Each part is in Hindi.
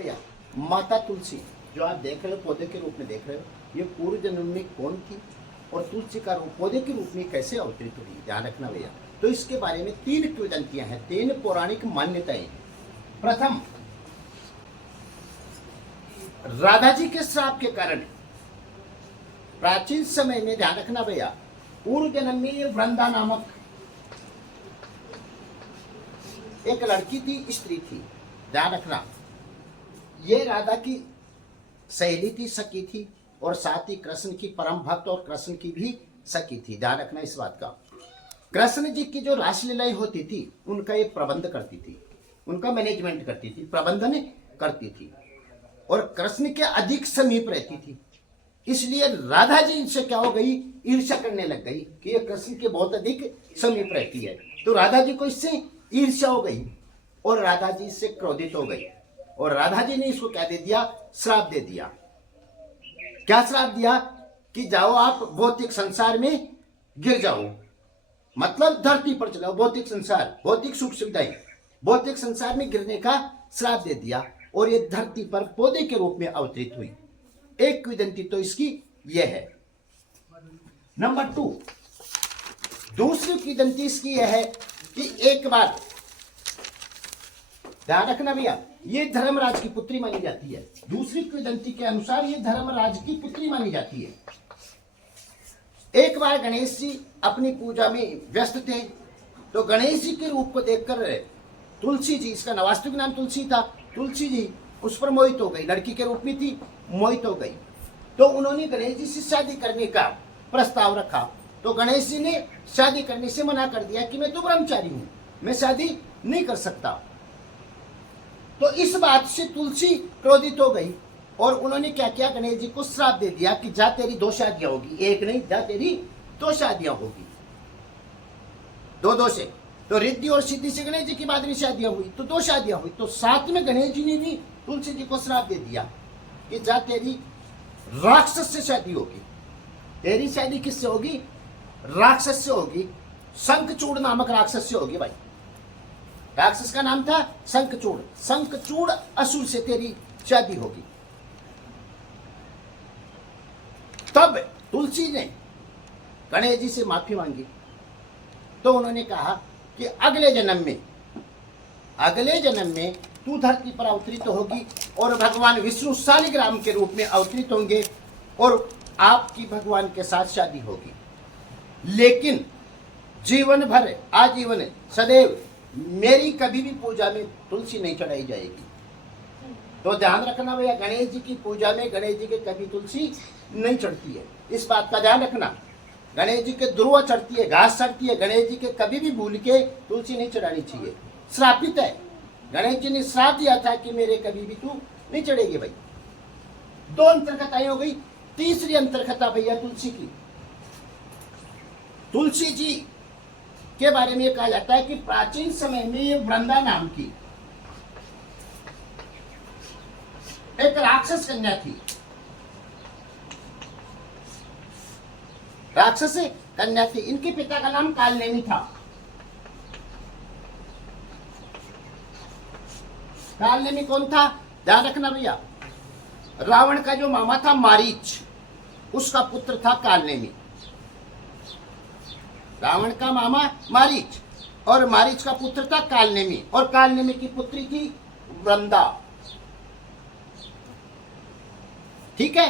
भैया, माता तुलसी जो आप देख रहे हो पौधे के रूप में देख रहे हो, ये पूर्व जन्म में कौन थी और तुलसी का रूप पौधे के रूप में कैसे अवतरित हुई, ध्यान रखना भैया। तो इसके बारे में 3 किंवदंतियां हैं, 3 पौराणिक मान्यताएं। प्रथम, राधा जी के श्राप के कारण प्राचीन समय में, ध्यान रखना भैया, पूर्व जन्म में ये वृंदा नामक एक लड़की थी, स्त्री थी, ध्यान रखना। ये राधा की सहेली थी, सखी थी, और साथ ही कृष्ण की परम भक्त और कृष्ण की भी सखी थी, ध्यान रखना इस बात का। कृष्ण जी की जो रासलीलाएं होती थी उनका ये प्रबंध करती थी, उनका मैनेजमेंट करती थी, प्रबंधन करती थी, और कृष्ण के अधिक समीप रहती थी। इसलिए राधा जी इनसे क्या हो गई, ईर्ष्या करने लग गई कि ये कृष्ण के बहुत अधिक समीप रहती है। तो राधा जी को इससे ईर्ष्या हो गई और राधा जी इससे क्रोधित हो गई, और राधा जी ने इसको क्या दे दिया, श्राप दे दिया। क्या श्राप दिया कि जाओ आप भौतिक संसार में गिर जाओ, मतलब धरती पर चलाओ, भौतिक संसार, भौतिक सुख सुविधाएं, भौतिक संसार में गिरने का श्राप दे दिया, और ये धरती पर पौधे के रूप में अवतरित हुई। एक किंवदंती तो इसकी यह है। नंबर 2, दूसरी किंवदंती इसकी यह है कि एक बार, ध्यान रखना भैया, ये धर्मराज की पुत्री मानी जाती है। दूसरी किंवदंती के अनुसार ये धर्मराज की पुत्री मानी जाती है। एक बार गणेश जी अपनी पूजा में व्यस्त थे, तो गणेश जी के रूप को देखकर तुलसी जी, इसका वास्तविक नाम तुलसी था, तुलसी जी उस पर मोहित हो गई, लड़की के रूप में थी, मोहित हो गई। तो उन्होंने गणेश जी से शादी करने का प्रस्ताव रखा, तो गणेश जी ने शादी करने से मना कर दिया कि मैं तो ब्रह्मचारी हूं, मैं शादी नहीं कर सकता। तो इस बात से तुलसी क्रोधित हो गई, और उन्होंने क्या किया, गणेश जी को श्राप दे दिया कि जा तेरी 2 शादियां होगी, एक नहीं, जा तेरी 2 शादियां होगी, 2 से। तो रिद्धि और सिद्धि से गणेश जी की बाद में शादियां हुई, तो 2 शादियां हुई। तो साथ में गणेश जी ने भी तुलसी जी को श्राप दे दिया कि जा तेरी राक्षस से शादी होगी। तेरी शादी किससे होगी, राक्षस से होगी, शंखचूड़ नामक राक्षस से होगी भाई। राक्षस का नाम था शंखचूड़, शंखचूड़ असुर से तेरी शादी होगी। तब तुलसी ने गणेश जी से माफी मांगी, तो उन्होंने कहा कि अगले जन्म में तू धरती पर अवतरित होगी, और भगवान विष्णु शालिग्राम के रूप में अवतरित होंगे, और आपकी भगवान के साथ शादी होगी। लेकिन जीवन भर, आजीवन, सदैव मेरी कभी भी पूजा में तुलसी नहीं चढ़ाई जाएगी। तो ध्यान रखना भैया, गणेश जी की पूजा में गणेश जी के कभी तुलसी नहीं चढ़ती है, इस बात का ध्यान रखना। गणेश जी के ध्रुव चढ़ती है, घास चढ़ती है, गणेश जी के कभी भी भूल के तुलसी नहीं चढ़ानी चाहिए, श्रापित है। गणेश जी ने श्राप दिया था कि मेरे कभी भी तू नहीं चढ़ेगी भाई। 2 अंतरकथाएं हो गई। तीसरी अंतरकथा भैया तुलसी की। तुलसी जी के बारे में कहा जाता है कि प्राचीन समय में ये वृंदा नाम की एक राक्षस कन्या थी, राक्षस कन्या थी। इनके पिता का नाम कालनेमी था। कालनेमी कौन था, ध्यान रखना भैया, रावण का जो मामा था मारीच, उसका पुत्र था कालनेमी। रावण का मामा मारीच, और मारीच का पुत्र था कालनेमी, और कालनेमी की पुत्री थी वृंदा। ठीक है।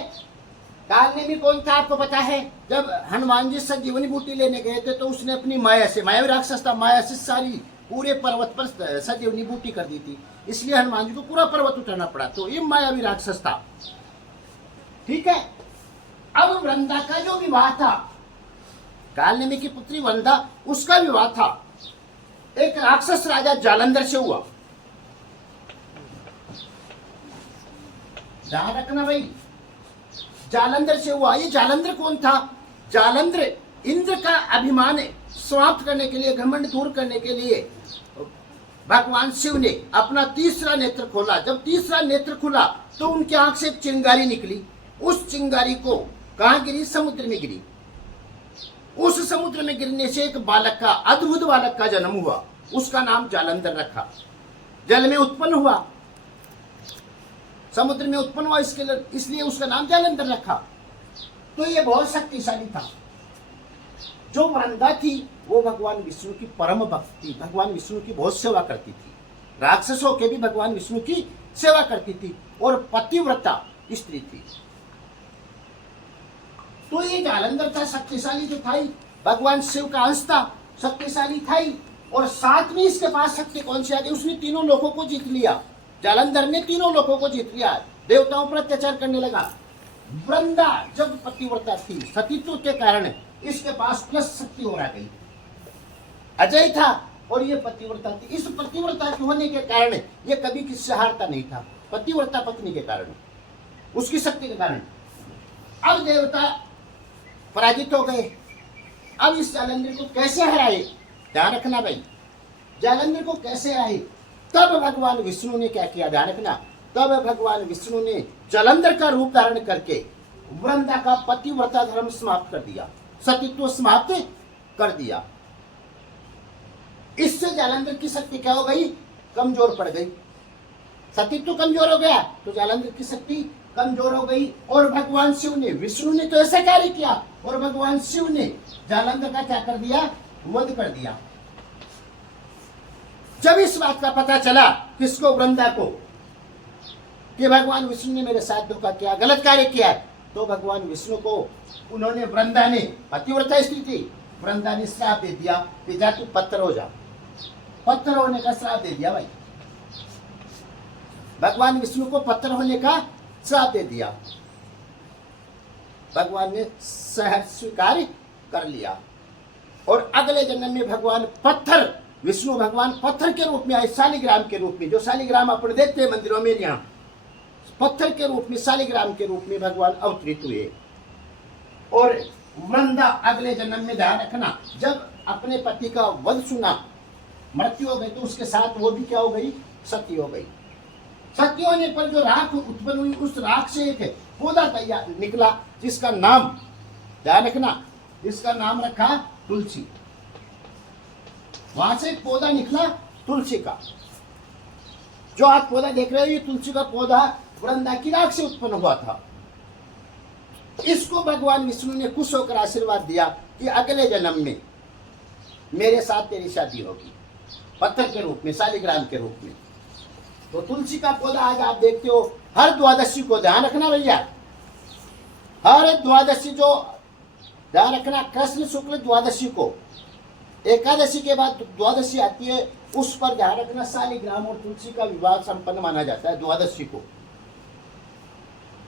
कालनेमी कौन था आपको पता है, जब हनुमान जी संजीवनी बूटी लेने गए थे तो उसने अपनी माया से, माया राक्षस था, माया से सारी पूरे पर्वत पर संजीवनी बूटी कर दी थी, इसलिए हनुमान जी को पूरा पर्वत उठाना पड़ा, तो ये मायावी राक्षस था। ठीक है। अब वृंदा का जो विवाह था, कालनेमी की पुत्री वृंदा, उसका विवाह था एक राक्षस राजा जालंधर से हुआ। ध्यान रखना भाई, जालंधर से हुआ। ये जालंधर कौन था, जालंधर इंद्र का अभिमान समाप्त करने के लिए, घमंड दूर करने के लिए भगवान शिव ने अपना तीसरा नेत्र खोला। जब तीसरा नेत्र खुला तो उनकी आंख से चिंगारी निकली। उस चिंगारी को कहां गिरी, समुद्र में गिरी। उस समुद्र में गिरने से एक बालक का, अद्भुत बालक का जन्म हुआ, उसका नाम जालंधर रखा। जल में उत्पन्न हुआ, समुद्र में उत्पन्न हुआ, इसलिए उसका नाम जालंधर रखा। तो ये बहुत शक्तिशाली था। जो वृंदा थी वो भगवान विष्णु की परम भक्त थी, भगवान विष्णु की बहुत सेवा करती थी, राक्षसों के भी भगवान विष्णु की सेवा करती थी और पतिव्रता स्त्री थी। तो ये जालंधर था, शक्तिशाली तो था ही, भगवान शिव का अंश था, शक्तिशाली था ही। और साथ में इसके पास शक्ति कौन सी आ गई, उसने तीनों लोगों को जीत लिया। जालंधर ने तीनों लोगों को जीत लिया, देवताओं पर अत्याचार करने लगा। वृंदा जब पतिव्रता थी, सतीत्व के कारण इसके पास प्लस शक्ति और आ गई। अजय था और ये पतिव्रता थी। इस पतिव्रता के होने के कारण ये कभी किससे हारता नहीं था, पतिव्रता पत्नी के कारण, उसकी शक्ति के कारण। अब देवता पराजित हो गए। अब इस जालंधर को कैसे हराए, ध्यान रखना भाई, जालंधर को कैसे हराए। तब भगवान विष्णु ने क्या किया, ध्यान रखना, तब भगवान विष्णु ने जालंधर का रूप धारण करके वृंदा का पतिव्रता धर्म समाप्त कर दिया, सतीत्व समाप्त कर दिया। इससे जालंधर की शक्ति क्या हो गई, कमजोर पड़ गई। सतीत्व कमजोर हो गया तो जालंधर की शक्ति कमजोर हो गई। और भगवान शिव ने, विष्णु ने तो ऐसा कार्य किया और भगवान शिव ने जालंधर का क्या कर दिया, वध कर दिया। जब इस बात का पता चला, किसको, वृंदा को, कि भगवान विष्णु ने मेरे साथ धोखा किया, गलत कार्य किया, तो भगवान विष्णु को उन्होंने, वृंदा ने, पतिव्रता स्त्री थी, वृंदा ने श्राप दे दिया कि जा तू पत्थर हो जा। पत्थर होने का श्राप दे दिया भाई, भगवान विष्णु को पत्थर होने का श्राप दे दिया। भगवान ने सहज स्वीकार कर लिया और अगले जन्म में भगवान पत्थर, विष्णु भगवान पत्थर के रूप में आए, शालिग्राम के रूप में, जो शालिग्राम अपने देखते हैं मंदिरों में, यहाँ पत्थर के रूप में, शालिग्राम के रूप में भगवान अवतरित हुए। और वृंदा अगले जन्म में, ध्यान रखना, जब अपने पति का वध सुना, मृत्यु हो गई, तो उसके साथ वो भी क्या हो गई, सती हो गई। सती होने पर जो राख उत्पन्न हुई, उस राख से एक पौधा तैयार निकला, जिसका नाम, ध्यान रखना, जिसका नाम रखा तुलसी। वहां से एक पौधा निकला तुलसी का, जो आप पौधा देख रहे हो, ये तुलसी का पौधा वृंदा की राख से उत्पन्न हुआ था। इसको भगवान विष्णु ने खुश होकर आशीर्वाद दिया कि अगले जन्म में मेरे साथ तेरी शादी होगी, पत्थर के रूप में, शालिग्राम के रूप में। तो तुलसी का पौधा आज आप देखते हो हर द्वादशी को, ध्यान रखना भैया, हर द्वादशी, जो ध्यान रखना, कृष्ण शुक्ल द्वादशी को, एकादशी के बाद द्वादशी आती है, उस पर ध्यान रखना, शालिग्राम और तुलसी का विवाह संपन्न माना जाता है द्वादशी को।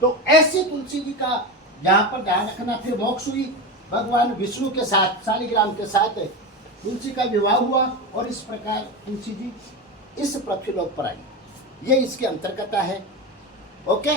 तो ऐसी तुलसी जी का यहाँ पर ध्यान रखना, फिर मोक्ष हुई, भगवान विष्णु के साथ, शालिग्राम के साथ तुलसी का विवाह हुआ और इस प्रकार तुलसी जी इस पृथ्वीलोक पर आई। ये इसके अंतर्गत है। ओके।